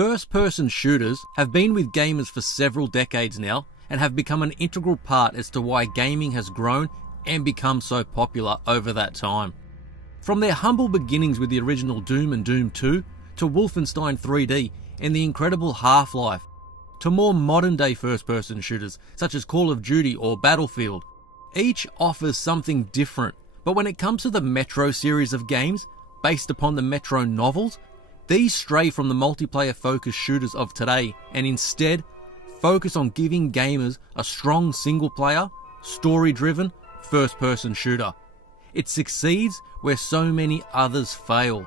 First-person shooters have been with gamers for several decades now and have become an integral part as to why gaming has grown and become so popular over that time. From their humble beginnings with the original Doom and Doom 2, to Wolfenstein 3D and the incredible Half-Life, to more modern-day first-person shooters such as Call of Duty or Battlefield. Each offers something different, but when it comes to the Metro series of games, based upon the Metro novels, these stray from the multiplayer-focused shooters of today and instead focus on giving gamers a strong single-player, story-driven, first-person shooter. It succeeds where so many others fail.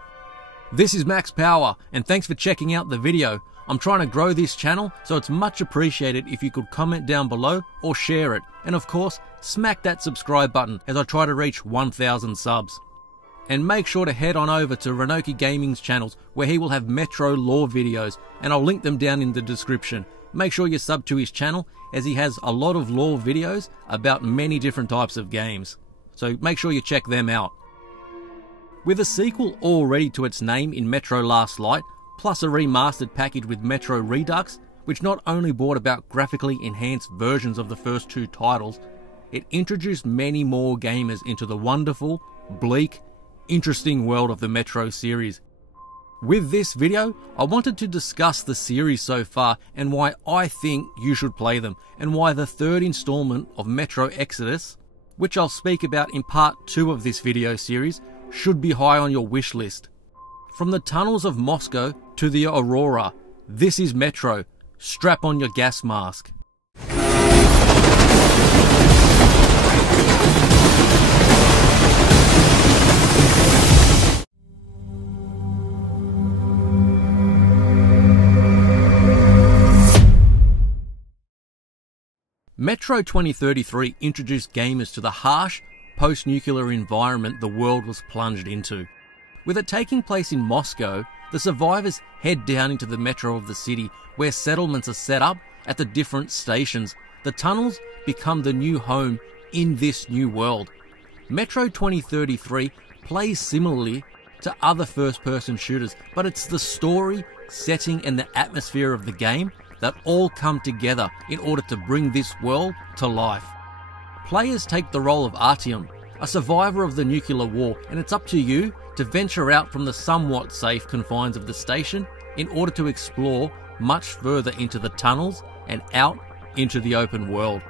This is Max Power, and thanks for checking out the video. I'm trying to grow this channel, so it's much appreciated if you could comment down below or share it. And of course, smack that subscribe button as I try to reach 1,000 subs. And make sure to head on over to ROANOKE Gaming's channels, where he will have Metro lore videos, and I'll link them down in the description. Make sure you sub to his channel, as he has a lot of lore videos about many different types of games. So make sure you check them out. With a sequel already to its name in Metro Last Light, plus a remastered package with Metro Redux, which not only brought about graphically enhanced versions of the first two titles, it introduced many more gamers into the wonderful, bleak, interesting world of the Metro series. With this video, I wanted to discuss the series so far and why I think you should play them, and why the third installment of Metro Exodus, which I'll speak about in part 2 of this video series, should be high on your wish list. From the tunnels of Moscow to the Aurora, this is Metro. Strap on your gas mask. Metro 2033 introduced gamers to the harsh, post-nuclear environment the world was plunged into. With it taking place in Moscow, the survivors head down into the metro of the city, where settlements are set up at the different stations. The tunnels become the new home in this new world. Metro 2033 plays similarly to other first-person shooters, but it's the story, setting and the atmosphere of the game that all come together in order to bring this world to life. Players take the role of Artyom, a survivor of the nuclear war, and it's up to you to venture out from the somewhat safe confines of the station in order to explore much further into the tunnels and out into the open world.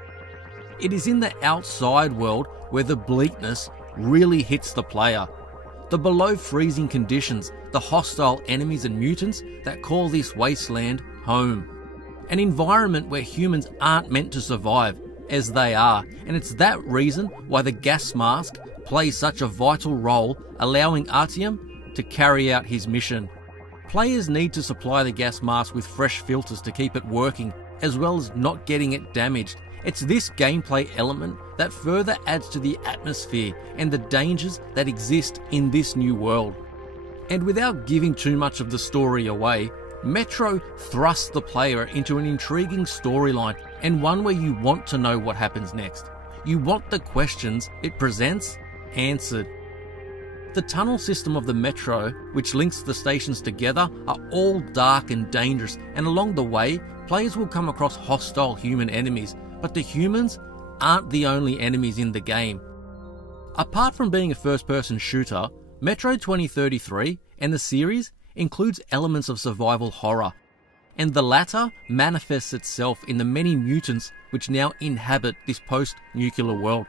It is in the outside world where the bleakness really hits the player. The below freezing conditions, the hostile enemies and mutants that call this wasteland home. An environment where humans aren't meant to survive, as they are, and it's that reason why the gas mask plays such a vital role, allowing Artyom to carry out his mission. Players need to supply the gas mask with fresh filters to keep it working, as well as not getting it damaged. It's this gameplay element that further adds to the atmosphere and the dangers that exist in this new world. And without giving too much of the story away, Metro thrusts the player into an intriguing storyline, and one where you want to know what happens next. You want the questions it presents answered. The tunnel system of the Metro, which links the stations together, are all dark and dangerous, and along the way, players will come across hostile human enemies, but the humans aren't the only enemies in the game. Apart from being a first-person shooter, Metro 2033 and the series includes elements of survival horror, and the latter manifests itself in the many mutants which now inhabit this post-nuclear world.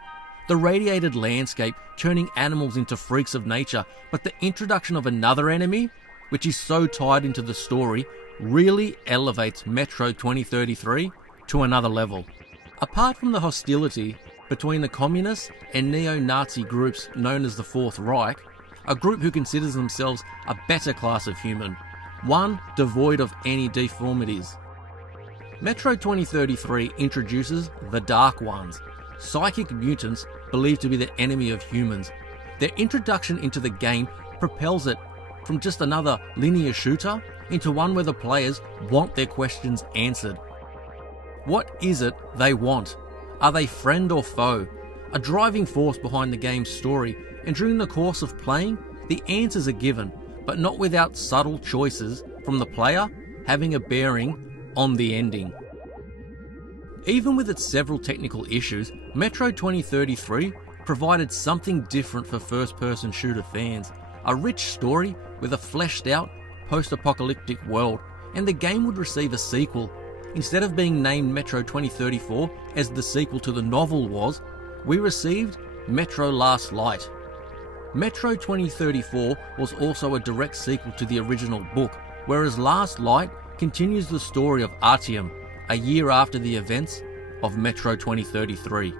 The radiated landscape turning animals into freaks of nature, but the introduction of another enemy, which is so tied into the story, really elevates Metro 2033 to another level. Apart from the hostility between the communist and neo-Nazi groups known as the Fourth Reich, a group who considers themselves a better class of human, one devoid of any deformities. Metro 2033 introduces the Dark Ones, psychic mutants believed to be the enemy of humans. Their introduction into the game propels it from just another linear shooter into one where the players want their questions answered. What is it they want? Are they friend or foe? A driving force behind the game's story, and during the course of playing, the answers are given, but not without subtle choices from the player having a bearing on the ending. Even with its several technical issues, Metro 2033 provided something different for first-person shooter fans. A rich story with a fleshed-out, post-apocalyptic world, and the game would receive a sequel. Instead of being named Metro 2034 as the sequel to the novel was, we received Metro Last Light. Metro 2034 was also a direct sequel to the original book, whereas Last Light continues the story of Artyom, a year after the events of Metro 2033.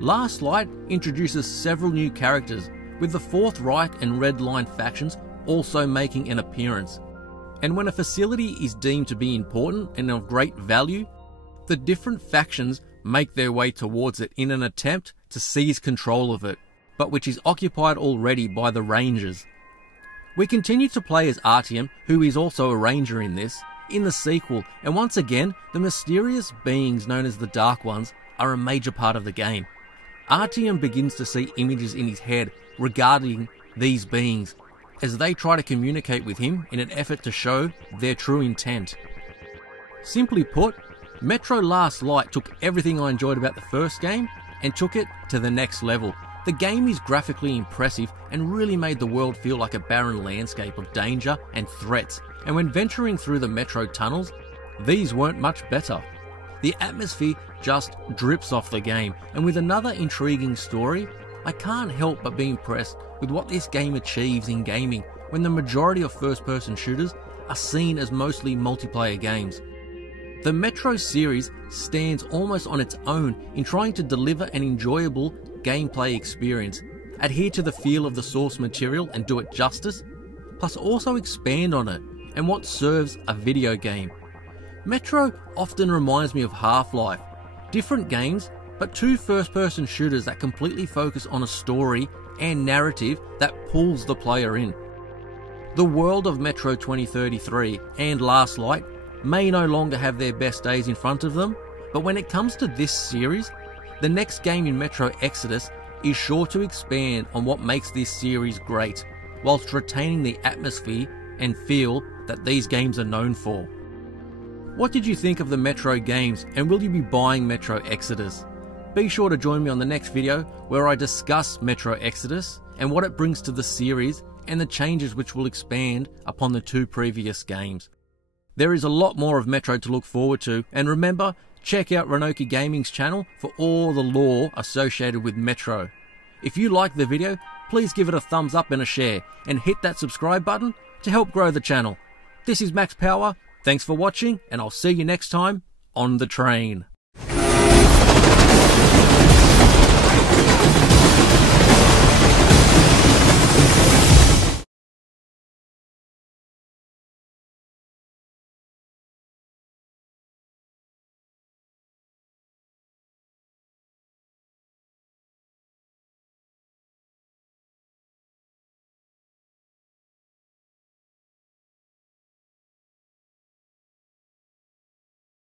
Last Light introduces several new characters, with the Fourth Reich and Red Line factions also making an appearance. And when a facility is deemed to be important and of great value, the different factions make their way towards it in an attempt to seize control of it, but which is occupied already by the Rangers. We continue to play as Artyom, who is also a Ranger in this, in the sequel, and once again, the mysterious beings known as the Dark Ones are a major part of the game. Artyom begins to see images in his head regarding these beings, as they try to communicate with him in an effort to show their true intent. Simply put, Metro Last Light took everything I enjoyed about the first game and took it to the next level. The game is graphically impressive and really made the world feel like a barren landscape of danger and threats, and when venturing through the Metro tunnels, these weren't much better. The atmosphere just drips off the game, and with another intriguing story, I can't help but be impressed with what this game achieves in gaming when the majority of first-person shooters are seen as mostly multiplayer games. The Metro series stands almost on its own in trying to deliver an enjoyable gameplay experience, adhere to the feel of the source material and do it justice, plus also expand on it and what serves a video game. Metro often reminds me of Half-Life. Different games, but two first-person shooters that completely focus on a story and narrative that pulls the player in. The world of Metro 2033 and Last Light may no longer have their best days in front of them, but when it comes to this series, the next game in Metro Exodus is sure to expand on what makes this series great, whilst retaining the atmosphere and feel that these games are known for. What did you think of the Metro games, and will you be buying Metro Exodus? Be sure to join me on the next video where I discuss Metro Exodus and what it brings to the series and the changes which will expand upon the two previous games. There is a lot more of Metro to look forward to, and remember, check out ROANOKE Gaming's channel for all the lore associated with Metro. If you liked the video, please give it a thumbs up and a share, and hit that subscribe button to help grow the channel. This is Max Power, thanks for watching, and I'll see you next time on the train.